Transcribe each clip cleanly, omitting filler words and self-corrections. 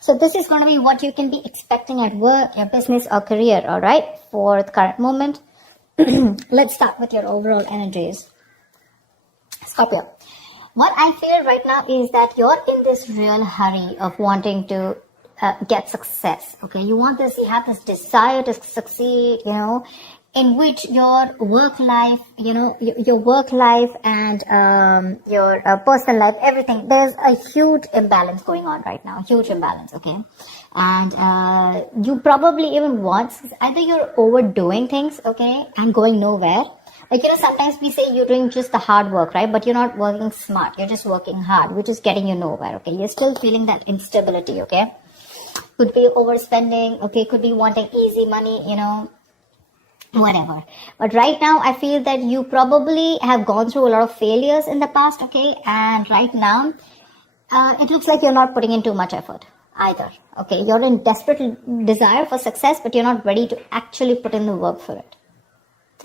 So this is going to be what you can be expecting at work, your business or career, all right, for the current moment. Let's start with your overall energies. Scorpio, what I feel right now is that you're in this real hurry of wanting to get success. Okay, you have this desire to succeed, in which your work life, your work life and your personal life, everything, there's a huge imbalance going on right now, huge imbalance, okay? And you probably even want, either you're overdoing things, okay, and going nowhere. Like, sometimes we say you're doing just the hard work, right? But you're not working smart. You're just working hard, which is getting you nowhere, okay? You're still feeling that instability, okay? Could be overspending, okay? Could be wanting easy money, whatever. But right now, I feel that you probably have gone through a lot of failures in the past, okay? And right now, it looks like you're not putting in too much effort either, okay? You're in desperate desire for success, but you're not ready to actually put in the work for it,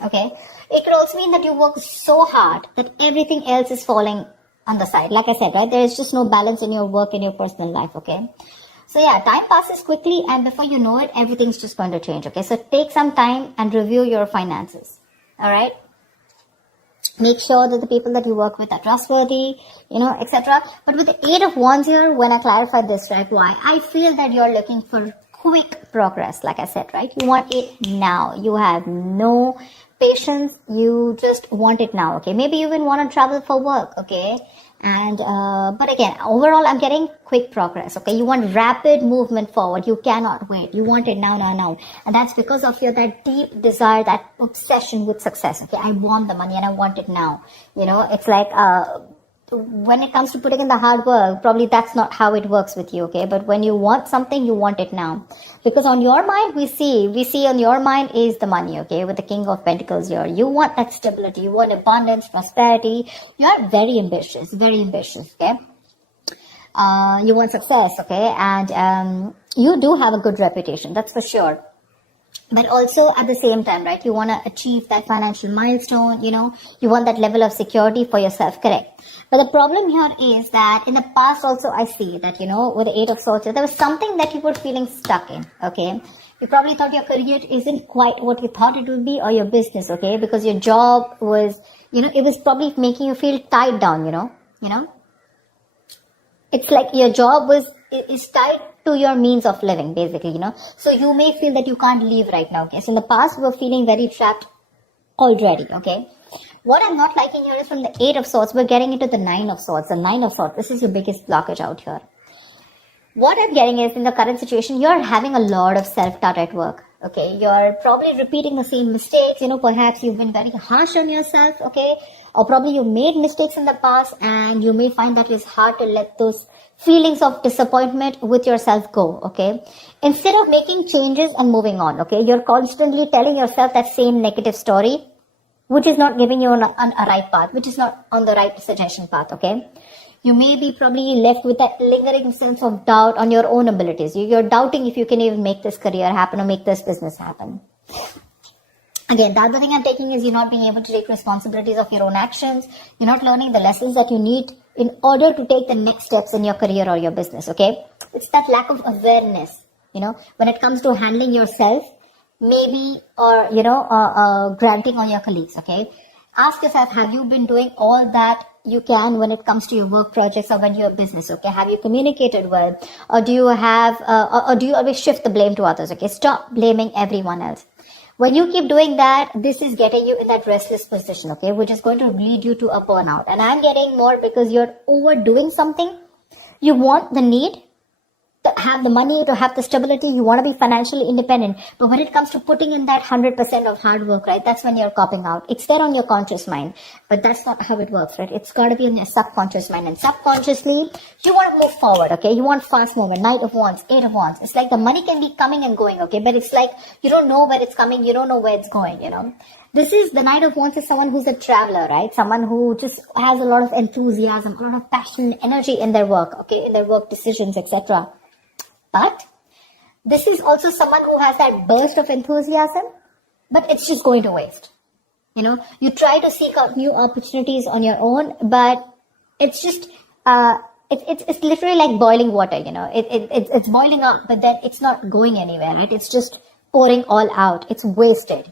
okay? It could also mean that you work so hard that everything else is falling on the side. Like I said, right? There is just no balance in your work and your personal life, okay? So yeah, time passes quickly and before you know it, everything's just going to change, okay? So take some time and review your finances, all right? Make sure that the people that you work with are trustworthy, etc. But with the 8 of Wands here, when I clarify this, right, why? I feel that you're looking for quick progress, like I said, right? You want it now. You have no patience. You just want it now, okay? Maybe you even want to travel for work, okay? And but again, overall, I'm getting quick progress, okay? You want rapid movement forward. You cannot wait. You want it now. And that's because of that deep desire, that obsession with success, okay? I want the money and I want it now. It's like when it comes to putting in the hard work, probably that's not how it works with you, okay? But when you want something, you want it now. Because on your mind, we see on your mind is the money, okay? With the King of Pentacles here. You want that stability. You want abundance, prosperity. You are very ambitious, okay? You want success, okay? And you do have a good reputation, that's for sure. But also at the same time, right, you want to achieve that financial milestone, you want that level of security for yourself, correct? But the problem here is that in the past also I see that, with the 8 of Swords, there was something that you were feeling stuck in, okay? You probably thought your career isn't quite what you thought it would be, or your business, okay? Because your job was, it was probably making you feel tied down, It's like your job is tied to your means of living, basically, So you may feel that you can't leave right now, okay? So in the past, you were feeling very trapped already, okay? What I'm not liking here is from the 8 of Swords, we're getting into the 9 of Swords. The 9 of Swords, this is your biggest blockage out here. What I'm getting is, in the current situation, you're having a lot of self-doubt at work, okay? You're probably repeating the same mistakes, perhaps you've been very harsh on yourself, okay? Or probably you made mistakes in the past and you may find that it's hard to let those feelings of disappointment with yourself go, okay? Instead of making changes and moving on, okay? You're constantly telling yourself that same negative story, which is not giving you on a right path, which is not on the right suggestion path, okay? You may be probably left with that lingering sense of doubt on your own abilities. You're doubting if you can even make this career happen or make this business happen. Again, the other thing I'm taking is you're not being able to take responsibilities of your own actions. You're not learning the lessons that you need in order to take the next steps in your career or your business, okay? It's that lack of awareness, when it comes to handling yourself, maybe, or, granting on your colleagues, okay? Ask yourself, have you been doing all that you can when it comes to your work projects or when you're business, okay? Have you communicated well? Or do you have, or do you always shift the blame to others, okay? Stop blaming everyone else. When you keep doing that, this is getting you in that restless position, okay? Which is going to lead you to a burnout. And I'm getting more because you're overdoing something. You want the need to have the money, to have the stability. You want to be financially independent. But when it comes to putting in that 100% of hard work, right, that's when you're copping out. It's there on your conscious mind. But that's not how it works, right? It's got to be in your subconscious mind. And subconsciously, you want to move forward, okay? You want fast movement. Knight of Wands, 8 of Wands. It's like the money can be coming and going, okay? But it's like you don't know where it's coming. You don't know where it's going, This is, the Knight of Wands is someone who's a traveler, right? Someone who just has a lot of enthusiasm, a lot of passion, energy in their work, okay? In their work decisions, etc. But this is also someone who has that burst of enthusiasm, but it's just going to waste. You try to seek out new opportunities on your own, but it's just, it's literally like boiling water, it's boiling up, but then it's not going anywhere, right? It's just pouring all out. It's wasted,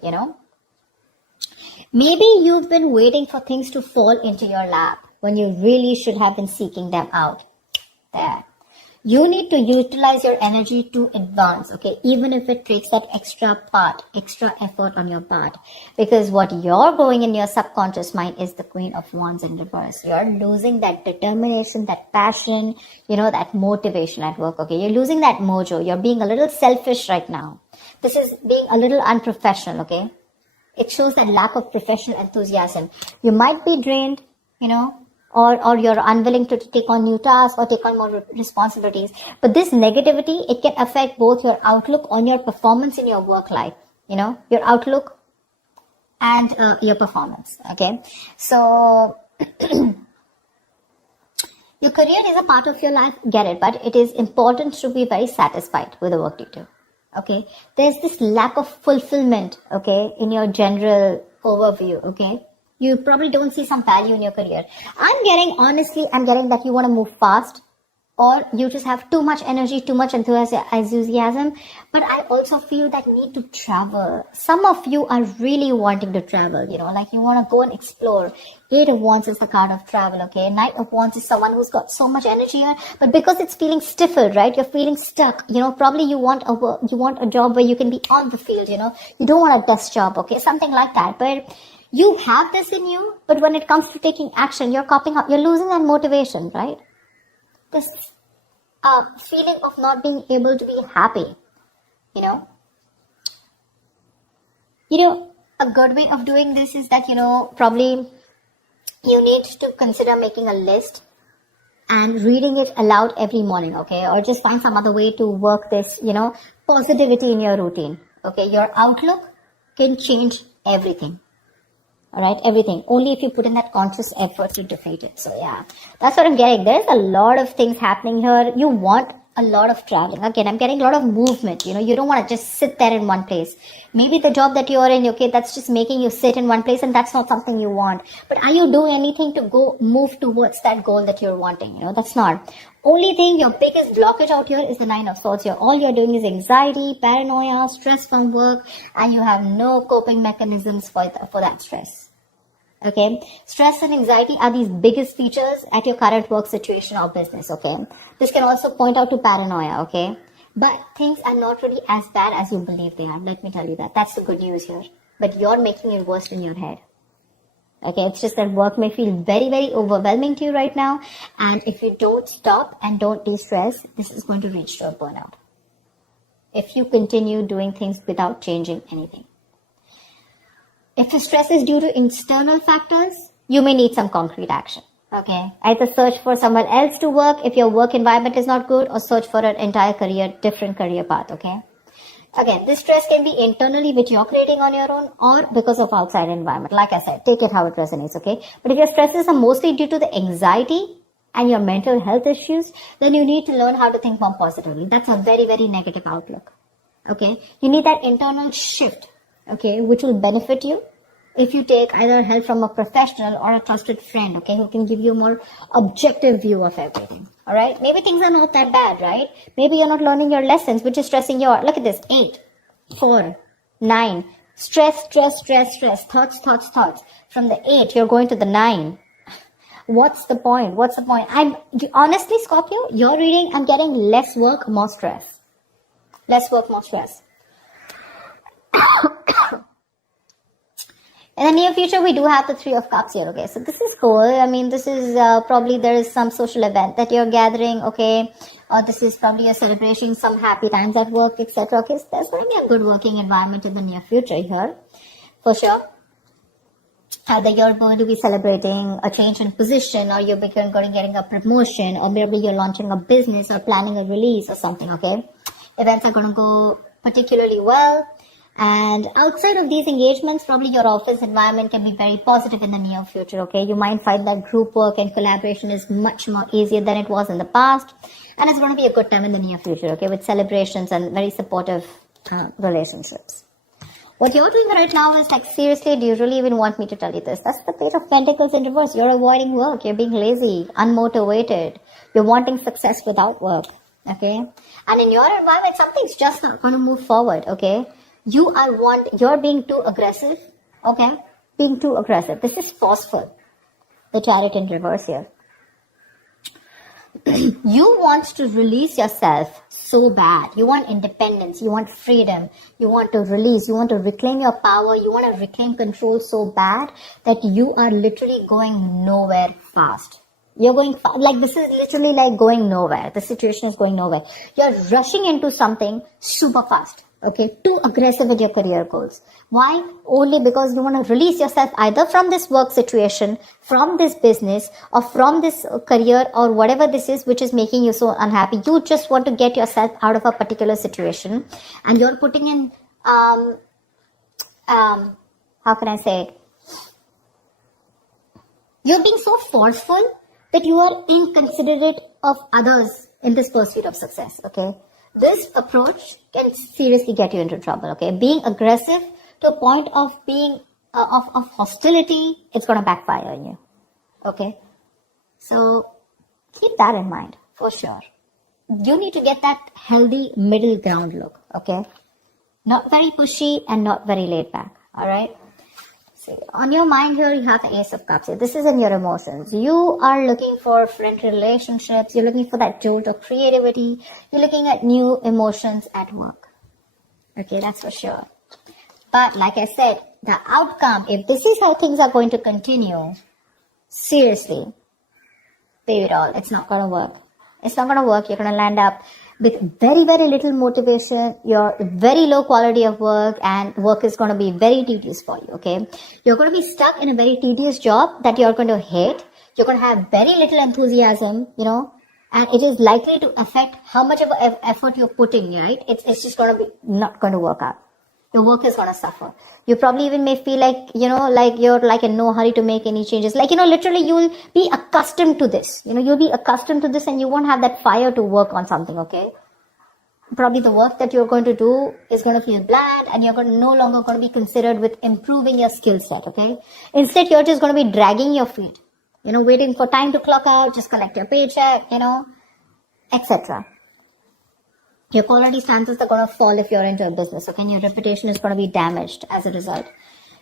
Maybe you've been waiting for things to fall into your lap when you really should have been seeking them out. There. You need to utilize your energy to advance, okay? Even if it takes that extra effort on your part. Because what you're going in your subconscious mind is the Queen of Wands in reverse. You're losing that determination, that passion, that motivation at work, okay? You're losing that mojo. You're being a little selfish right now. This is being a little unprofessional, okay? It shows that lack of professional enthusiasm. You might be drained, or you're unwilling to take on new tasks or take on more responsibilities. But this negativity, it can affect both your outlook on your performance in your work life, your outlook and your performance, okay? So, your career is a part of your life, get it, but it is important to be very satisfied with the work you do. Okay, there's this lack of fulfillment, okay, in your general overview, okay. You probably don't see some value in your career. I'm getting that you want to move fast, or you just have too much energy, too much enthusiasm. But I also feel that need to travel. Some of you are really wanting to travel, like you want to go and explore. Eight of Wands is the card of travel, okay? Knight of Wands is someone who's got so much energy here, but because it's feeling stifled, right? You're feeling stuck, probably you want a job where you can be on the field, you don't want a desk job, okay? Something like that. But you have this in you, but when it comes to taking action, you're copying up, you're losing that motivation, right? This feeling of not being able to be happy, a good way of doing this is that, probably you need to consider making a list and reading it aloud every morning, okay? Or just find some other way to work this, positivity in your routine, okay? Your outlook can change everything. All right, everything. Only if you put in that conscious effort to defeat it. So yeah, that's what I'm getting. There's a lot of things happening here. You want a lot of traveling. Again, I'm getting a lot of movement. You don't want to just sit there in one place. Maybe the job that you're in, okay, that's just making you sit in one place, and that's not something you want. But are you doing anything to move towards that goal that you're wanting? That's not. Only thing, your biggest blockage out here is the Nine of Swords here. All you're doing is anxiety, paranoia, stress from work, and you have no coping mechanisms for that stress. Okay, stress and anxiety are these biggest features at your current work situation or business, okay? This can also point out to paranoia, okay? But things are not really as bad as you believe they are. Let me tell you that. That's the good news here. But you're making it worse in your head. Okay, it's just that work may feel very, very overwhelming to you right now. And if you don't stop and don't de-stress, this is going to reach to a burnout. If you continue doing things without changing anything. If the stress is due to external factors, you may need some concrete action. Okay. Either search for someone else to work if your work environment is not good, or search for an entire different career path. Okay. Again, this stress can be internally, which you're creating on your own, or because of outside environment. Like I said, take it how it resonates. Okay. But if your stresses are mostly due to the anxiety and your mental health issues, then you need to learn how to think more positively. That's a very, very negative outlook. Okay. You need that internal shift. Okay, which will benefit you if you take either help from a professional or a trusted friend, okay, who can give you a more objective view of everything. All right, maybe things are not that bad, right? Maybe you're not learning your lessons, which is stressing you out. Look at this: 8, 4, 9. Stress, thoughts. From the 8, you're going to the 9. What's the point? Honestly, Scorpio, you're reading, I'm getting less work, more stress. Less work, more stress. In the near future, we do have the 3 of Cups here, okay? So this is cool. I mean, this is probably there is some social event that you're gathering, okay? Or this is probably you're celebrating some happy times at work, etc. Okay, so there's going to be a good working environment in the near future here, for sure. Either you're going to be celebrating a change in position, or you're going to be getting a promotion, or maybe you're launching a business or planning a release or something, okay? Events are going to go particularly well. And outside of these engagements, probably your office environment can be very positive in the near future, okay? You might find that group work and collaboration is much more easier than it was in the past. And it's going to be a good time in the near future, okay? With celebrations and very supportive relationships. What you're doing right now is like, seriously, do you really even want me to tell you this? That's the Page of Pentacles in reverse. You're avoiding work. You're being lazy, unmotivated. You're wanting success without work, okay? And in your environment, something's just not going to move forward, okay? You're being too aggressive, okay? Being too aggressive. This is forceful. The Chariot in reverse here. You want to release yourself so bad. You want independence. You want freedom. You want to release. You want to reclaim your power. You want to reclaim control so bad that you are literally going nowhere fast. You're going like this is literally like going nowhere. The situation is going nowhere. You're rushing into something super fast. Okay, too aggressive with your career goals. Why? Only because you want to release yourself either from this work situation, from this business, or from this career, or whatever this is which is making you so unhappy. You just want to get yourself out of a particular situation, and you're putting in how can I say it? You're being so forceful that you are inconsiderate of others in this pursuit of success. Okay. This approach can seriously get you into trouble, okay? Being aggressive to a point of being, of hostility, it's going to backfire on you, okay? So, keep that in mind, for sure. You need to get that healthy middle ground look, okay? Not very pushy and not very laid back, alright? See, on your mind here, you have the Ace of Cups. This is in your emotions. You are looking for friendly relationships. You're looking for that jolt of creativity. You're looking at new emotions at work. Okay, that's for sure. But like I said, the outcome, if this is how things are going to continue, seriously, baby doll, it's not going to work. It's not going to work. You're going to land up with very, very little motivation, your very low quality of work, and work is going to be very tedious for you, okay? You're going to be stuck in a very tedious job that you're going to hate. You're going to have very little enthusiasm, you know, and it is likely to affect how much of effort you're putting, right? It's just going to be not going to work out. Your work is going to suffer. You probably even may feel like, you know, like you're like in no hurry to make any changes. Like, you know, literally you will be accustomed to this. You know, you'll be accustomed to this and you won't have that fire to work on something, okay? Probably the work that you're going to do is going to feel bland and you're no longer going to be considered with improving your skill set, okay? Instead, you're just going to be dragging your feet, you know, waiting for time to clock out, just collect your paycheck, you know, etc. Your quality standards are going to fall if you're into a business, okay? And your reputation is going to be damaged as a result.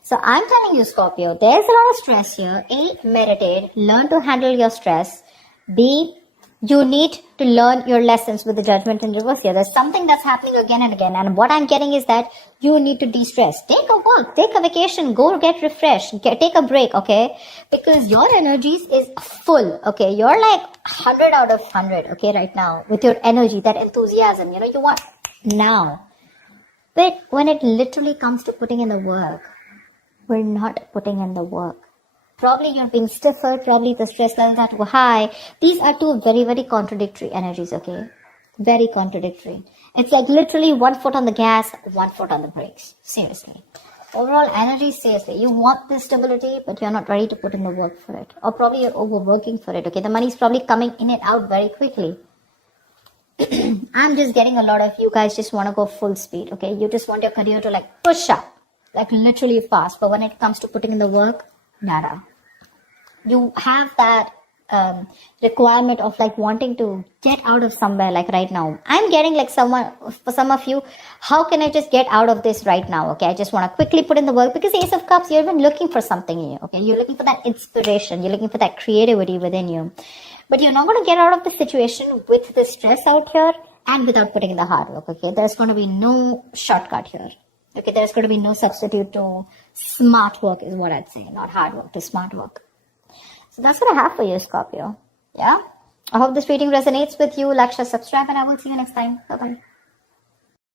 So I'm telling you, Scorpio, there's a lot of stress here. A, meditate, learn to handle your stress. B, you need to learn your lessons with the Judgment in reverse here. There's something that's happening again and again. And what I'm getting is that you need to de-stress. Take a walk, take a vacation, go get refreshed, take a break, okay? Because your energies is full, okay? You're like 100 out of 100, okay, right now. With your energy, that enthusiasm, you know, you want now. But when it literally comes to putting in the work, we're not putting in the work. Probably you're being stiffer, probably the stress levels are too high. These are two very, very contradictory energies, okay? Very contradictory. It's like literally 1 foot on the gas, 1 foot on the brakes. Seriously. Overall energy, seriously. You want this stability, but you're not ready to put in the work for it. Or probably you're overworking for it, okay? The money's probably coming in and out very quickly. I'm just getting a lot of you guys just want to go full speed, okay? You just want your career to like push up, like literally fast. But when it comes to putting in the work, nada. You have that requirement of like wanting to get out of somewhere like right now. I'm getting like someone, for some of you, how can I just get out of this right now? Okay, I just want to quickly put in the work because Ace of Cups, you're even looking for something in you. Okay, you're looking for that inspiration. You're looking for that creativity within you. But you're not going to get out of the situation with the stress out here and without putting in the hard work. Okay, there's going to be no shortcut here. Okay, there's going to be no substitute to smart work is what I'd say. Not hard work, to smart work. So that's what I have for you, Scorpio. Yeah? I hope this reading resonates with you. Like, share, subscribe, and I will see you next time. Bye-bye.